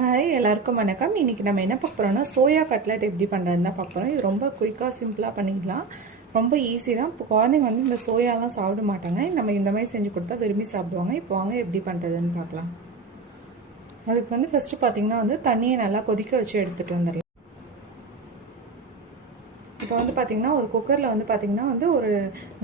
Hi எல்லாருக்கும் வணக்கம். இன்றைக்கி நம்ம என்ன பார்க்க போகிறோம்னா சோயா கட்லெட் எப்படி பண்ணுறதுன்னு தான் பார்க்க போகிறோம். இது ரொம்ப குயிக்காக சிம்பிளாக பண்ணிக்கலாம். ரொம்ப ஈஸி தான். இப்போ குழந்தைங்க வந்து இந்த சோயாலாம் சாப்பிட மாட்டாங்க. நம்ம இந்த மாதிரி செஞ்சு கொடுத்தா விரும்பி சாப்பிடுவாங்க. இப்போ வாங்க எப்படி பண்ணுறதுன்னு பார்க்கலாம். அதுக்கு வந்து ஃபஸ்ட்டு பார்த்திங்கன்னா வந்து தண்ணியை நல்லா கொதிக்க வச்சு எடுத்துகிட்டு வந்துடலாம். இப்போ வந்து பார்த்திங்கன்னா ஒரு குக்கரில் வந்து பார்த்திங்கன்னா வந்து ஒரு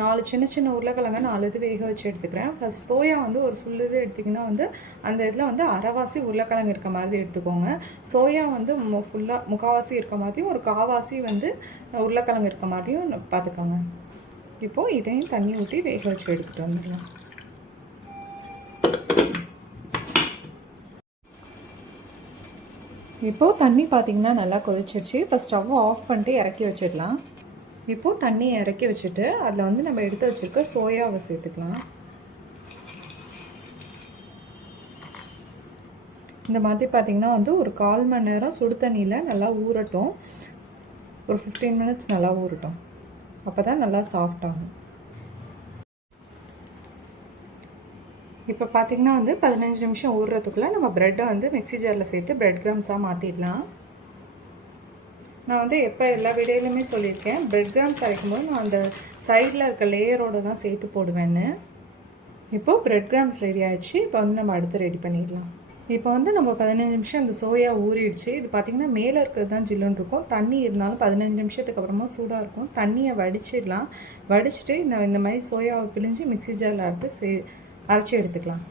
4 சின்ன சின்ன உருளைக்கிழங்க 4 இது வேக வச்சு எடுத்துக்கிறேன். ஃபஸ்ட் சோயா வந்து ஒரு ஃபுல் இது எடுத்திங்கன்னா வந்து அந்த இதில் வந்து அரைவாசி உருளைக்கிழங்கு இருக்க மாதிரி எடுத்துக்கோங்க. சோயா வந்து ஃபுல்லாக முக்கால்வாசி இருக்க மாதிரியும் ஒரு கால்வாசி வந்து உருளைக்கிழங்கு இருக்க மாதிரியும் பார்த்துக்கோங்க. இப்போது இதையும் தண்ணி ஊற்றி வேக வச்சு எடுத்துகிட்டு வந்துடலாம். இப்போது தண்ணி பார்த்திங்கன்னா நல்லா கொதிச்சிருச்சு. இப்போ ஸ்டவ் ஆஃப் பண்ணிட்டு இறக்கி வச்சிடலாம். இப்போது தண்ணியை இறக்கி வச்சுட்டு அதில் வந்து நம்ம எடுத்து வச்சுருக்க சோயாவை சேர்த்துக்கலாம். இந்த மாதிரி பார்த்திங்கன்னா வந்து ஒரு 1/4 மணி நேரம் சுடு தண்ணியில் நல்லா ஊறட்டும். ஒரு 15 மினிட்ஸ் நல்லா ஊறட்டும். அப்போ தான் நல்லா சாஃப்டாகும். இப்போ பார்த்திங்கன்னா வந்து 15 நிமிஷம் ஊறுறதுக்குள்ளே நம்ம ப்ரெட்டை வந்து மிக்ஸி ஜாரில் சேர்த்து ப்ரெட் கிராம்ஸாக மாற்றிடலாம். நான் வந்து எப்போ எல்லா வீடியோலையுமே சொல்லியிருக்கேன், ப்ரெட் கிராம்ஸ் அரைக்கும்போது நான் அந்த சைடில் இருக்க லேயரோடு தான் சேர்த்து போடுவேன்னு. இப்போது ப்ரெட் கிராம்ஸ் ரெடி ஆகிடுச்சு. இப்போ வந்து நம்ம அடுத்து ரெடி பண்ணிடலாம். இப்போ வந்து நம்ம 15 நிமிஷம் இந்த சோயா ஊறிடுச்சு. இது பார்த்திங்கன்னா மேலே இருக்கிறது தான் ஜில்லுன்னு இருக்கும். தண்ணி இருந்தாலும் 15 நிமிஷத்துக்கு அப்புறமா சூடாக இருக்கும். தண்ணியை வடிச்சிடலாம். வடிச்சிட்டு இந்த மாதிரி சோயாவை பிழிஞ்சு மிக்ஸி ஜாரில் எடுத்து அரைச்சி எடுத்துக்கலாம்.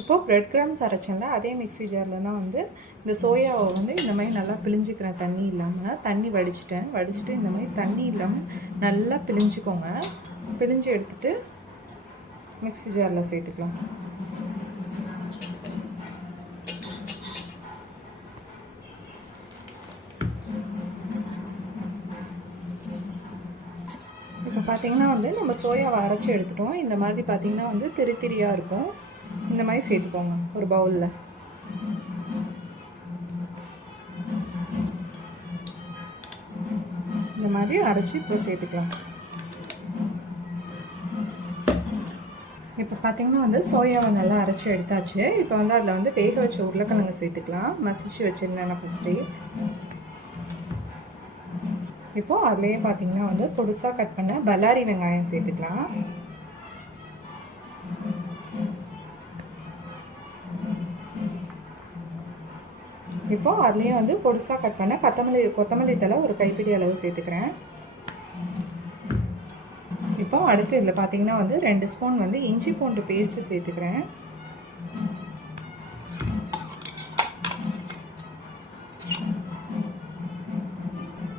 இப்போது ப்ரெட் கிராம்ஸ் அரைச்சேன்ல அதே மிக்ஸி ஜாரில் தான் வந்து இந்த சோயாவை வந்து இந்த மாதிரி நல்லா பிழிஞ்சிக்கிறேன். தண்ணி இல்லாமல் தண்ணி வடிச்சிட்டு இந்த மாதிரி தண்ணி இல்லாமல் நல்லா பிழிஞ்சிக்கோங்க. பிழிஞ்சு எடுத்துகிட்டு மிக்ஸி ஜாரில் சேர்த்துக்கலாம். இப்போ பார்த்திங்கன்னா வந்து நம்ம சோயாவை அரைச்சி எடுத்துட்டோம். இந்த மாதிரி பார்த்திங்கன்னா வந்து திரியாக இருக்கும். இந்த மாதிரி சேர்த்துக்கோங்க ஒரு பவுலில். இந்த மாதிரி அரைச்சி இப்போ சேர்த்துக்கலாம். இப்போ பார்த்திங்கன்னா வந்து சோயாவை நல்லா அரைச்சி எடுத்தாச்சு. இப்போ வந்து அதில் வந்து வேக வச்ச உருளைக்கிழங்கு சேர்த்துக்கலாம். மசிச்சு வச்சுருந்தேன் ஃபஸ்ட்டு. இப்போது அதுலேயே பார்த்திங்கன்னா வந்து பொடுசாக கட் பண்ண பல்லாரி வெங்காயம் சேர்த்துக்கலாம். இப்போது அதுலேயே வந்து பொடுசாக கட் பண்ண கொத்தமல்லி தழை ஒரு கைப்பிடி அளவு சேர்த்துக்கிறேன். இப்போது அடுத்து இதில் பார்த்திங்கன்னா வந்து 2 ஸ்பூன் வந்து இஞ்சி பூண்டு பேஸ்ட்டு சேர்த்துக்கிறேன்.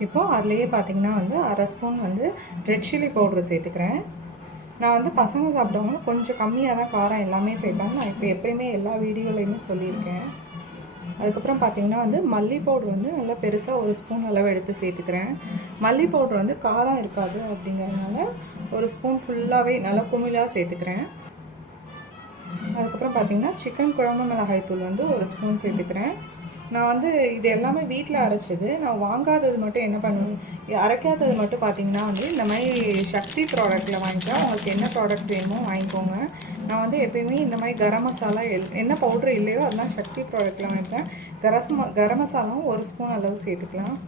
இப்போது அதுலேயே பார்த்திங்கன்னா வந்து 1/2 ஸ்பூன் வந்து ரெட் சில்லி பவுட்ரு சேர்த்துக்கிறேன். நான் வந்து பசங்க சாப்பிட்டவங்க கொஞ்சம் கம்மியாக தான் காரம் எல்லாமே சேர்ப்பேன். நான் இப்போ எப்போயுமே எல்லா வீடியோலையுமே சொல்லியிருக்கேன். அதுக்கப்புறம் பார்த்திங்கன்னா வந்து மல்லி பவுட்ரு வந்து நல்லா பெருசாக 1 ஸ்பூன் அளவு எடுத்து சேர்த்துக்கிறேன். மல்லி பவுட்ரு வந்து காரம் இருக்காது அப்படிங்கிறதுனால 1 ஸ்பூன் ஃபுல்லாகவே நல்லா குமிழாக சேர்த்துக்கிறேன். அதுக்கப்புறம் பார்த்திங்கன்னா சிக்கன் குழம்பு மிளகாய் தூள் வந்து 1 ஸ்பூன் சேர்த்துக்கிறேன். நான் வந்து இது எல்லாமே வீட்டில் அரைச்சது. நான் வாங்காதது மட்டும் என்ன பண்ணுவேன், அரைக்காதது மட்டும் பார்த்திங்கன்னா வந்து இந்த மாதிரி சக்தி ப்ராடக்ட்டில் வாங்கிக்கலாம். உங்களுக்கு என்ன ப்ராடக்ட் வேணுமோ வாங்கிக்கோங்க. நான் வந்து எப்போயுமே இந்த மாதிரி கரம் மசாலா என்ன பவுட்ரு இல்லையோ அதெல்லாம் சக்தி ப்ராடக்ட்டில் வாங்கிட்டேன். கரம் மசாலாவும் 1 ஸ்பூன் அளவு சேர்த்துக்கலாம்.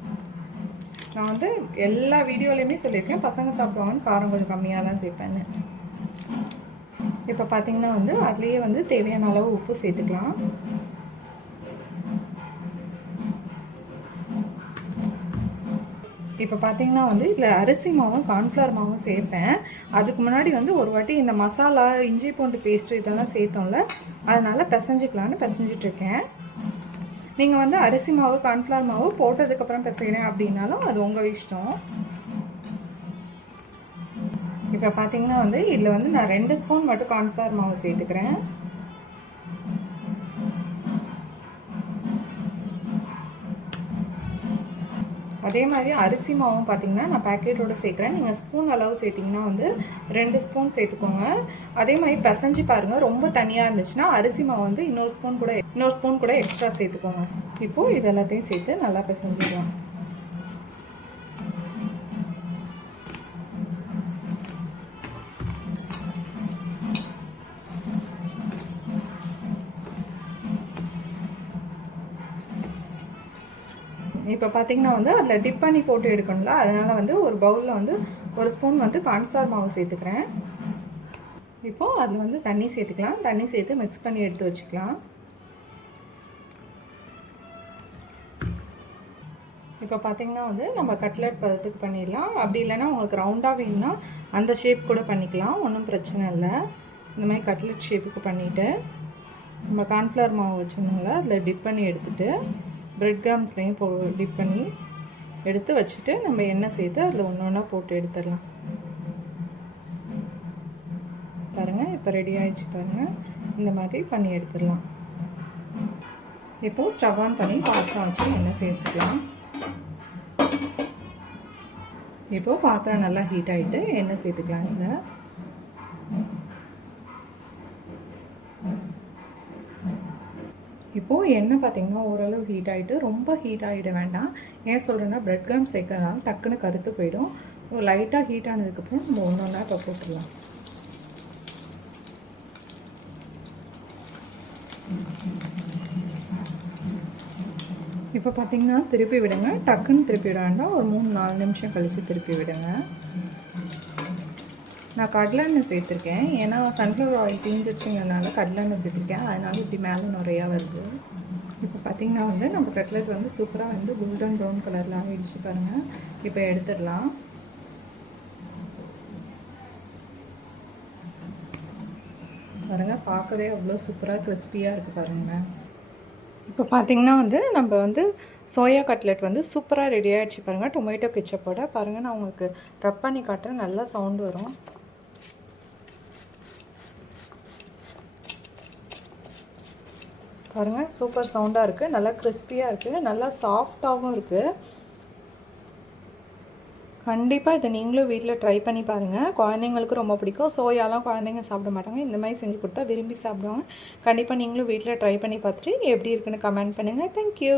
நான் வந்து எல்லா வீடியோலையுமே சொல்லியிருக்கேன், பசங்க சாப்பிடுவாங்கன்னு காரம் கொஞ்சம் கம்மியாக தான் சேர்ப்பேன்னு. இப்போ பார்த்திங்கன்னா வந்து அதுலேயே வந்து தேவையான அளவு உப்பு சேர்த்துக்கலாம். இப்போ பார்த்திங்கன்னா வந்து இதில் அரிசி மாவும் கார்ன்ஃப்ளவர் மாவும் சேர்ப்பேன். அதுக்கு முன்னாடி வந்து ஒரு வாட்டி இந்த மசாலா இஞ்சி பூண்டு பேஸ்ட்டு இதெல்லாம் சேர்த்தோம்ல, அதனால் பிசைஞ்சிக்கலான்னு பிசைஞ்சிட்ருக்கேன். நீங்கள் வந்து அரிசி மாவு கார்ன்ஃப்ளவர் மாவு போட்டதுக்கப்புறம் பிசைகிறேன் அப்படின்னாலும் அது உங்கள் இஷ்டம். இப்போ பார்த்திங்கன்னா வந்து இதில் வந்து நான் 2 ஸ்பூன் மட்டும் கார்ன்ஃப்ளவர் மாவு சேர்த்துக்கிறேன். அதே மாதிரி அரிசி மாவும் பார்த்திங்கன்னா நான் பேக்கெட்டோடு சேர்க்குறேன். நீங்கள் ஸ்பூன் அளவு சேர்த்திங்கன்னா வந்து 2 ஸ்பூன் சேர்த்துக்கோங்க. அதே மாதிரி பிசைஞ்சு பாருங்கள். ரொம்ப தனியாக இருந்துச்சுன்னா அரிசி மாவு வந்து இன்னொரு ஸ்பூன் கூட எக்ஸ்ட்ரா சேர்த்துக்கோங்க. இப்போது இது எல்லாத்தையும் சேர்த்து நல்லா பிசைஞ்சிக்கலாம். இப்போ பார்த்தீங்கன்னா வந்து அதில் டிப் பண்ணி போட்டு எடுக்கணும்ல, அதனால் வந்து ஒரு பவுலில் வந்து 1 ஸ்பூன் வந்து கார்ன்ஃப்ளவர் மாவு சேர்த்துக்கிறேன். இப்போது அதில் வந்து தண்ணி சேர்த்துக்கலாம். தண்ணி சேர்த்து மிக்ஸ் பண்ணி எடுத்து வச்சுக்கலாம். இப்போ பார்த்தீங்கன்னா வந்து நம்ம கட்லெட் பதத்துக்கு பண்ணிடலாம். அப்படி இல்லைன்னா உங்களுக்கு ரவுண்டாக வேணும்னா அந்த ஷேப் கூட பண்ணிக்கலாம், ஒன்றும் பிரச்சனை இல்லை. இந்த மாதிரி கட்லெட் ஷேப்புக்கு பண்ணிவிட்டு நம்ம கார்ன்ஃப்ளவர் மாவு வச்சுருந்தோம்ல, அதில் டிப் பண்ணி எடுத்துகிட்டு ப்ரெட் கிராம்ஸ்லேயும் டிப் பண்ணி எடுத்து வச்சுட்டு நம்ம எண்ணெய் சேர்த்து அதில் ஒன்று ஒன்றா போட்டு எடுத்துடலாம். பாருங்கள், இப்போ ரெடி ஆகிடுச்சு பாருங்கள். இந்த மாதிரி பண்ணி எடுத்துடலாம். இப்போது ஸ்டவ் ஆன் பண்ணி பாத்திரம் வச்சு எண்ணெய் சேர்த்துக்கலாம். இப்போது பாத்திரம் நல்லா ஹீட் ஆகிட்டு எண்ணெய் சேர்த்துக்கலாம். இதில் இப்போது எண்ணெய் பார்த்திங்கன்னா ஓரளவு ஹீட் ஆகிட்டு ரொம்ப ஹீட் ஆகிட வேண்டாம். ஏன் சொல்கிறேன்னா ப்ரெட் கிராம் சேர்க்கறதுனால டக்குன்னு கருத்து போயிடும். லைட்டாக ஹீட் ஆனதுக்கப்புறம் நம்ம ஒன்று ஒன்றா இப்போ போட்டுடலாம். இப்போ பார்த்திங்கன்னா திருப்பி விடுங்க. டக்குன்னு திருப்பி விட வேண்டாம், ஒரு 3-4 நிமிஷம் கழித்து திருப்பி விடுங்க. நான் கடலெண்ணெய் சேர்த்துருக்கேன், ஏன்னா சன்ஃப்ளவர் ஆயில் தீஞ்சிச்சுங்கிறதுனால கடலெண்ணெய் சேர்த்துருக்கேன், அதனால இப்படி மேலே நிறையா வருது. இப்போ பார்த்திங்கன்னா வந்து நம்ம கட்லெட் வந்து சூப்பராக வந்து கோல்டன் ப்ரௌன் கலரில் ஆகிடுச்சு பாருங்கள். இப்போ எடுத்துடலாம். பாருங்கள், பார்க்கவே அவ்வளோ சூப்பராக கிறிஸ்பியாக இருக்குது பாருங்கள். இப்போ பார்த்திங்கன்னா வந்து நம்ம வந்து சோயா கட்லெட் வந்து சூப்பராக ரெடி ஆகிடுச்சு பாருங்கள். டொமேட்டோ கெச்சப்போட பாருங்கள், நான் உங்களுக்கு ரப் பண்ணி காட்டுறேன், நல்லா சவுண்டு வரும். பாருங்கள், சூப்பர் சவுண்டாக இருக்குது, நல்லா கிறிஸ்பியாக இருக்குது, நல்லா சாஃப்டாகவும் இருக்குது. கண்டிப்பாக இதை நீங்களும் வீட்டில் ட்ரை பண்ணி பாருங்கள். குழந்தைங்களுக்கு ரொம்ப பிடிக்கும். சோயாலாம் குழந்தைங்க சாப்பிட மாட்டாங்க, இந்த மாதிரி செஞ்சு கொடுத்தா விரும்பி சாப்பிடுவாங்க. கண்டிப்பாக நீங்களும் வீட்டில் ட்ரை பண்ணி பார்த்துட்டு எப்படி இருக்குன்னு கமெண்ட் பண்ணுங்கள். தேங்க்யூ.